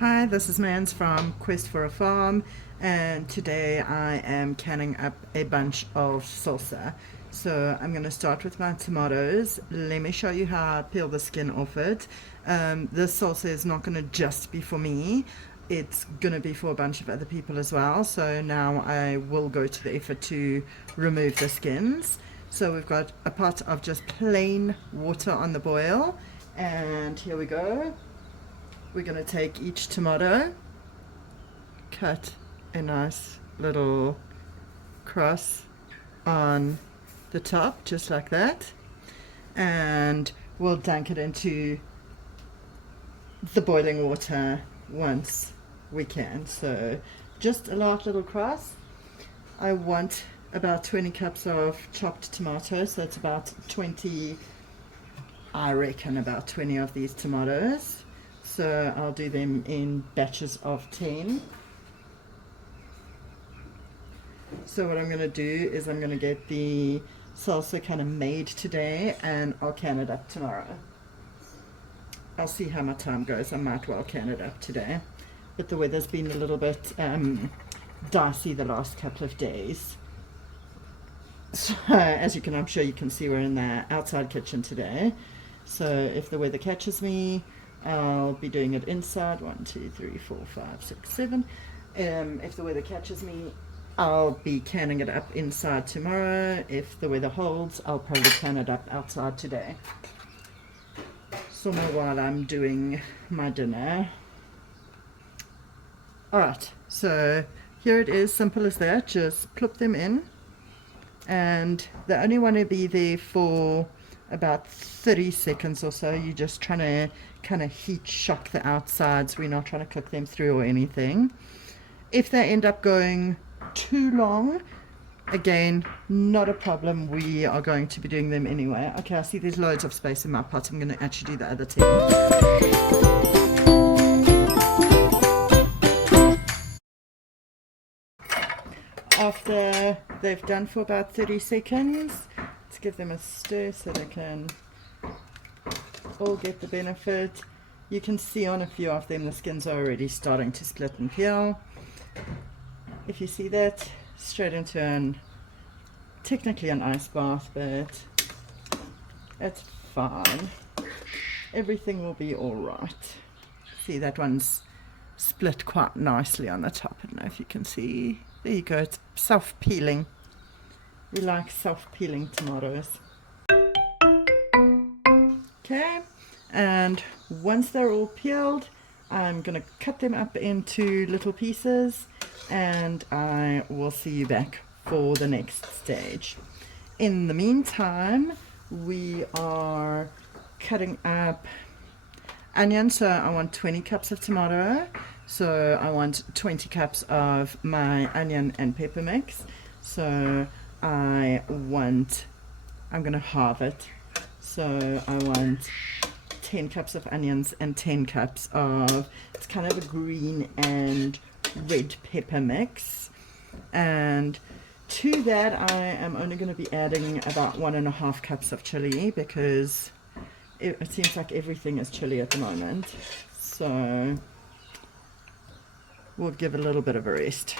Hi, this is Mans from Quest for a Farm, and today I am canning up a bunch of salsa. So I'm going to start with my tomatoes. Let me show you how I peel the skin off it. This salsa is not going to just be for me. It's going to be for a bunch of other people as well. So now I will go to the effort to remove the skins. So we've got a pot of just plain water on the boil, and here we go. We're going to take each tomato, cut a nice little cross on the top, just like that, and we'll dunk it into the boiling water once we can. So just a light little cross. I want about 20 cups of chopped tomatoes, so it's about 20, I reckon about 20 of these tomatoes. So I'll do them in batches of 10. So what I'm going to do is I'm going to get the salsa kind of made today, and I'll can it up tomorrow. I'll see how my time goes. I might well can it up today, but the weather's been a little bit dicey the last couple of days. So as you can, I'm sure you can see, we're in the outside kitchen today. So if the weather catches me, I'll be doing it inside. 1, 2, 3, 4, 5, 6, 7. If the weather catches me, I'll be canning it up inside tomorrow. If the weather holds, I'll probably can it up outside today. So while I'm doing my dinner. Alright, so here it is, simple as that. Just plop them in, and they only want to be there for about 30 seconds or so. You're just trying to kind of heat shock the outsides. We're not trying to cook them through or anything. If they end up going too long, again, not a problem. We are going to be doing them anyway. Okay, I see there's loads of space in my pot. I'm going to actually do the other 10. After they've done for about 30 seconds, let's give them a stir so they can all get the benefit. You can see on a few of them the skins are already starting to split and peel. If you see that, straight into technically an ice bath, but it's fine. Everything will be all right. See, that one's split quite nicely on the top. I don't know if you can see. There you go, it's self-peeling. We like self-peeling tomatoes. Okay, and once they're all peeled, I'm going to cut them up into little pieces, and I will see you back for the next stage. In the meantime, we are cutting up onion. So I want 20 cups of tomato, so I want 20 cups of my onion and pepper mix. So I'm going to halve it. So I want 10 cups of onions and 10 cups of, it's kind of a green and red pepper mix. And to that I am only going to be adding about 1.5 cups of chili, because it seems like everything is chili at the moment. So we'll give a little bit of a rest.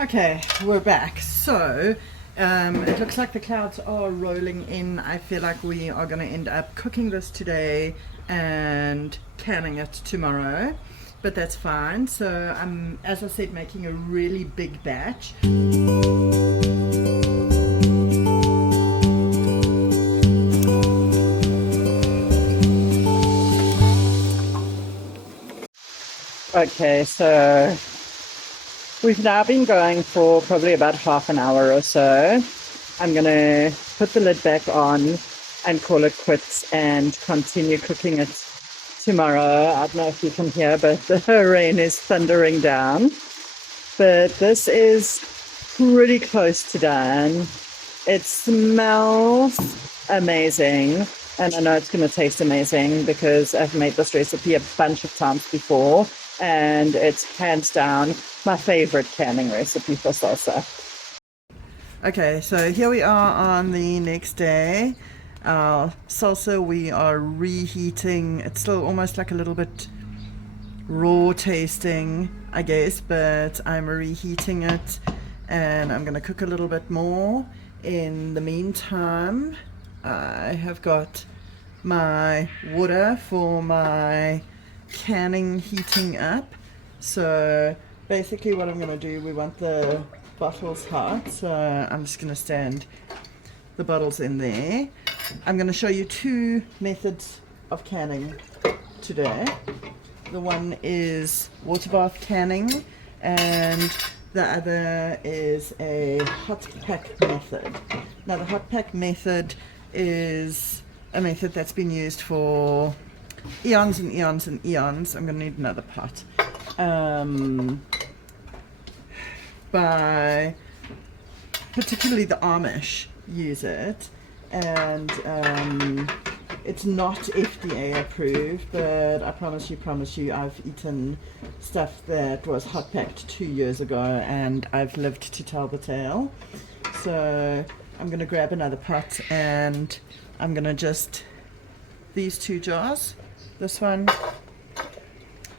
Okay, we're back. So it looks like the clouds are rolling in. I feel like we are going to end up cooking this today and canning it tomorrow, but that's fine. So I'm, as I said, making a really big batch. Okay, so we've now been going for probably about half an hour or so. I'm going to put the lid back on and call it quits and continue cooking it tomorrow. I don't know if you can hear, but the rain is thundering down. But this is pretty close to done. It smells amazing, and I know it's going to taste amazing because I've made this recipe a bunch of times before, and it's hands down my favorite canning recipe for salsa. Okay, so here we are on the next day. Our salsa we are reheating. It's still almost like a little bit raw tasting, I guess, but I'm reheating it and I'm gonna cook a little bit more. In the meantime, I have got my water for my canning heating up. So basically what I'm gonna do, we want the bottles hot, so I'm just gonna stand the bottles in there. I'm gonna show you two methods of canning today. The one is water bath canning and the other is a hot pack method. Now the hot pack method is a method that's been used for eons and eons and eons. I'm going to need another pot. By particularly the Amish use it, and it's not FDA approved, but I promise you, I've eaten stuff that was hot packed 2 years ago and I've lived to tell the tale. So I'm going to grab another pot and I'm going to just, these two jars, this one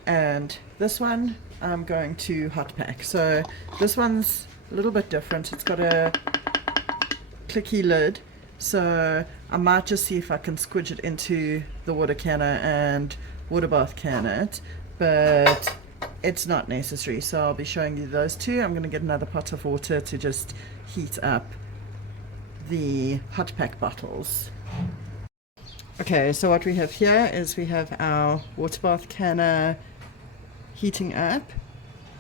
and this one, I'm going to hot pack. So this one's a little bit different. It's got a clicky lid. So I might just see if I can squidge it into the water canner and water bath can it, but it's not necessary. So I'll be showing you those two. I'm going to get another pot of water to just heat up the hot pack bottles. Okay, so what we have here is we have our water bath canner heating up.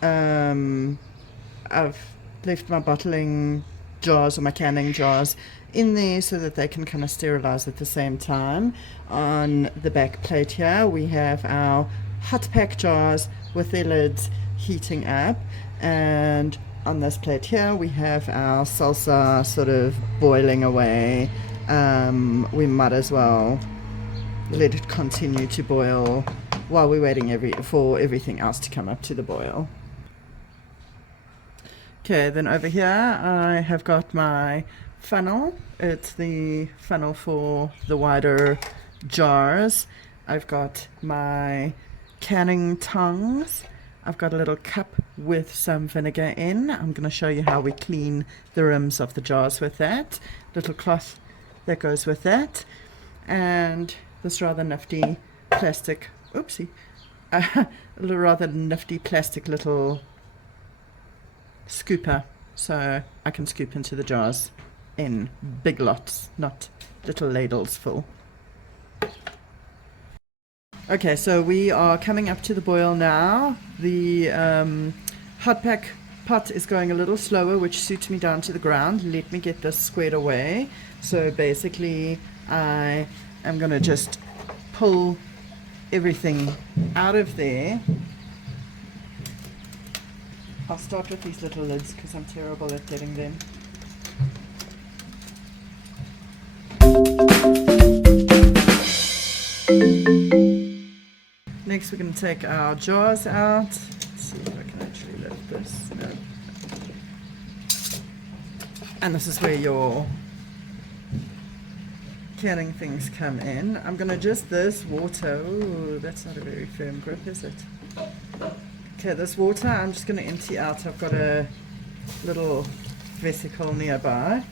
I've left my bottling jars or my canning jars in there so that they can kind of sterilize at the same time. On the back plate here we have our hot pack jars with their lids heating up, and on this plate here we have our salsa sort of boiling away. We might as well let it continue to boil while we're waiting for everything else to come up to the boil. Okay, then over here I have got my funnel. It's the funnel for the wider jars. I've got my canning tongs. I've got a little cup with some vinegar in. I'm going to show you how we clean the rims of the jars with that. Little cloth that goes with that. And this rather nifty plastic, rather nifty plastic little scooper, so I can scoop into the jars in big lots, not little ladles full. Okay, so we are coming up to the boil now. The hot pack pot is going a little slower, which suits me down to the ground. Let me get this squared away. So basically I am going to just pull everything out of there. I'll start with these little lids because I'm terrible at getting them. Next we're going to take our jars out. Let's see if I can actually lift this. No. And this is where your canning things come in. I'm going to just this water. Ooh, that's not a very firm grip, is it? Okay, this water I'm just going to empty out. I've got a little vesicle nearby.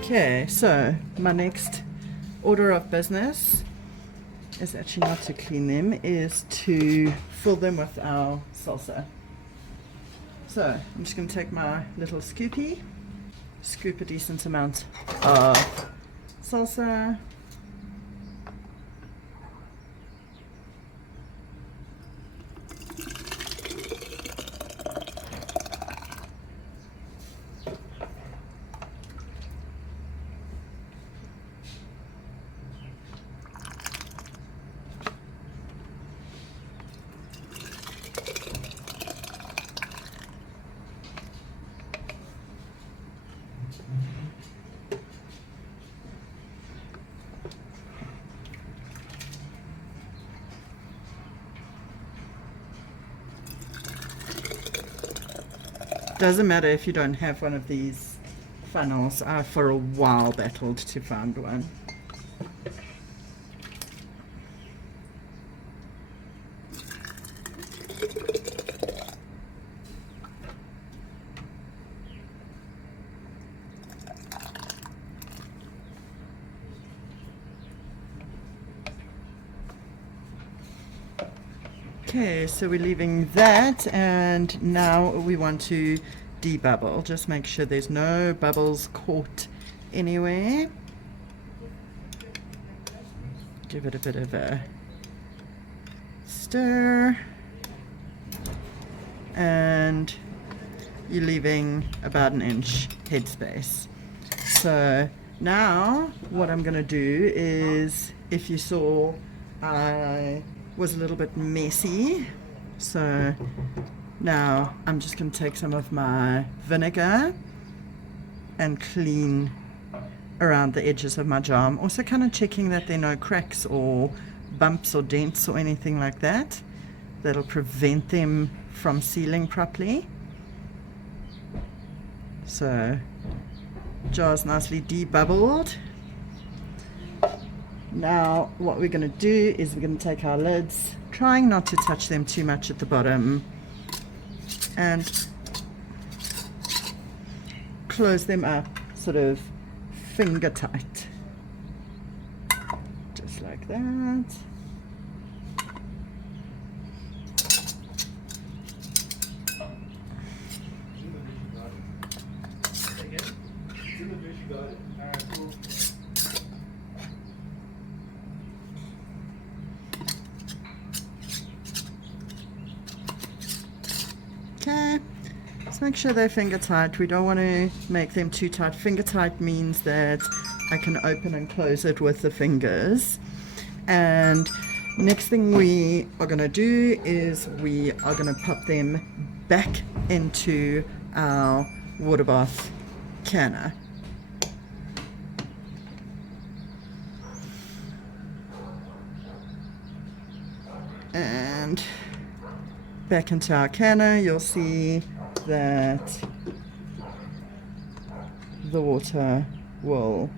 Okay, so my next order of business is actually not to clean them, is to fill them with our salsa. So I'm just going to take my little scoopy, scoop a decent amount of salsa. Doesn't matter if you don't have one of these funnels. I for a while battled to find one. Okay, so we're leaving that, and now we want to debubble. Just make sure there's no bubbles caught anywhere. Give it a bit of a stir, and you're leaving about an inch headspace. So now what I'm going to do is, if you saw, I was a little bit messy, so now I'm just going to take some of my vinegar and clean around the edges of my jar. I'm also kind of checking that there are no cracks or bumps or dents or anything like that. That'll prevent them from sealing properly. So jar's nicely debubbled. Now what we're going to do is we're going to take our lids, trying not to touch them too much at the bottom, and close them up sort of finger tight, just like that. Okay, let's make sure they're finger tight. We don't want to make them too tight. Finger tight means that I can open and close it with the fingers. And next thing we are going to do is we are going to pop them back into our water bath canner. And back into our canner, you'll see that the water will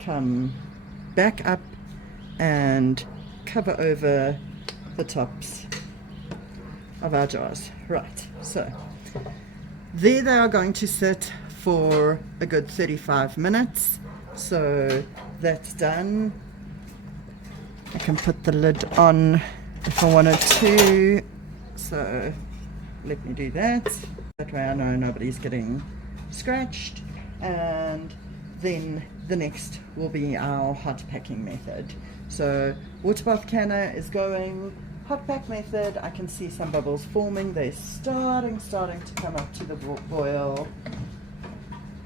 come back up and cover over the tops of our jars. Right, so there they are going to sit for a good 35 minutes. So that's done. I can put the lid on if I wanted to, so let me do that. That way I know nobody's getting scratched. And then the next will be our hot packing method. So water bath canner is going. Hot pack method, I can see some bubbles forming. They're starting to come up to the boil.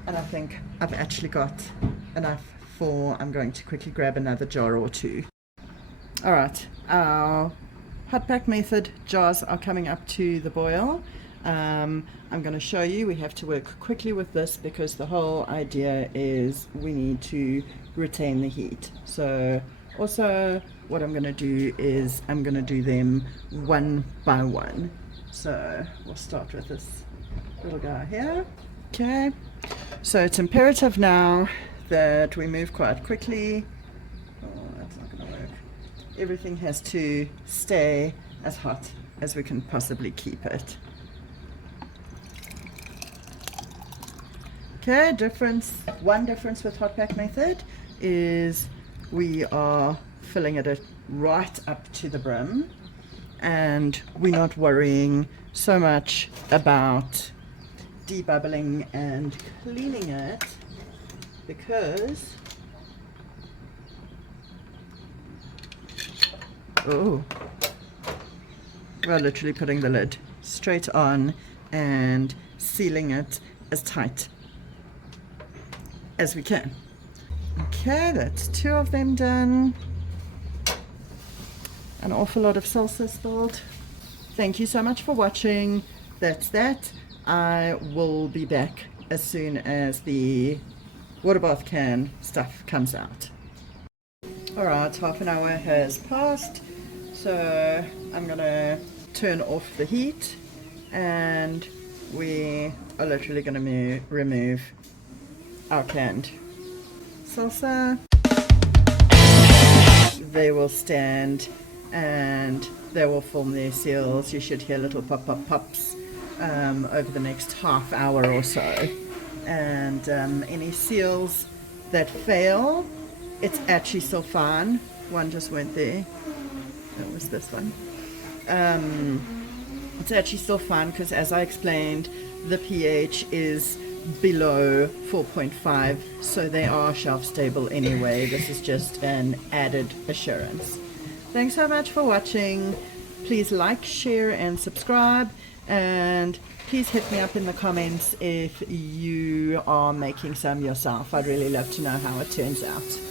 And I think I've actually got enough for, I'm going to quickly grab another jar or two. All right, our hot pack method jars are coming up to the boil. I'm going to show you, we have to work quickly with this because the whole idea is we need to retain the heat. So also what I'm going to do is I'm going to do them one by one. So we'll start with this little guy here. Okay, so it's imperative now that we move quite quickly. Oh, that's not going to work. Everything has to stay as hot as we can possibly keep it. Okay, one difference with hot pack method is we are filling it right up to the brim, and we're not worrying so much about debubbling and cleaning it because we're literally putting the lid straight on and sealing it as tight as we can. Okay, that's 2 of them done. An awful lot of salsa spilled. Thank you so much for watching. That's that. I will be back as soon as the water bath can stuff comes out. Alright, half an hour has passed, so I'm gonna turn off the heat and we are literally going to remove our canned salsa. They will stand and they will form their seals. You should hear little pop pop pops over the next half hour or so. And any seals that fail, it's actually still fine. One just went there. That was this one. It's actually still fine because, as I explained, the pH is below 4.5, so they are shelf stable anyway. This is just an added assurance. Thanks so much for watching. Please like, share and subscribe, and please hit me up in the comments if you are making some yourself. I'd really love to know how it turns out.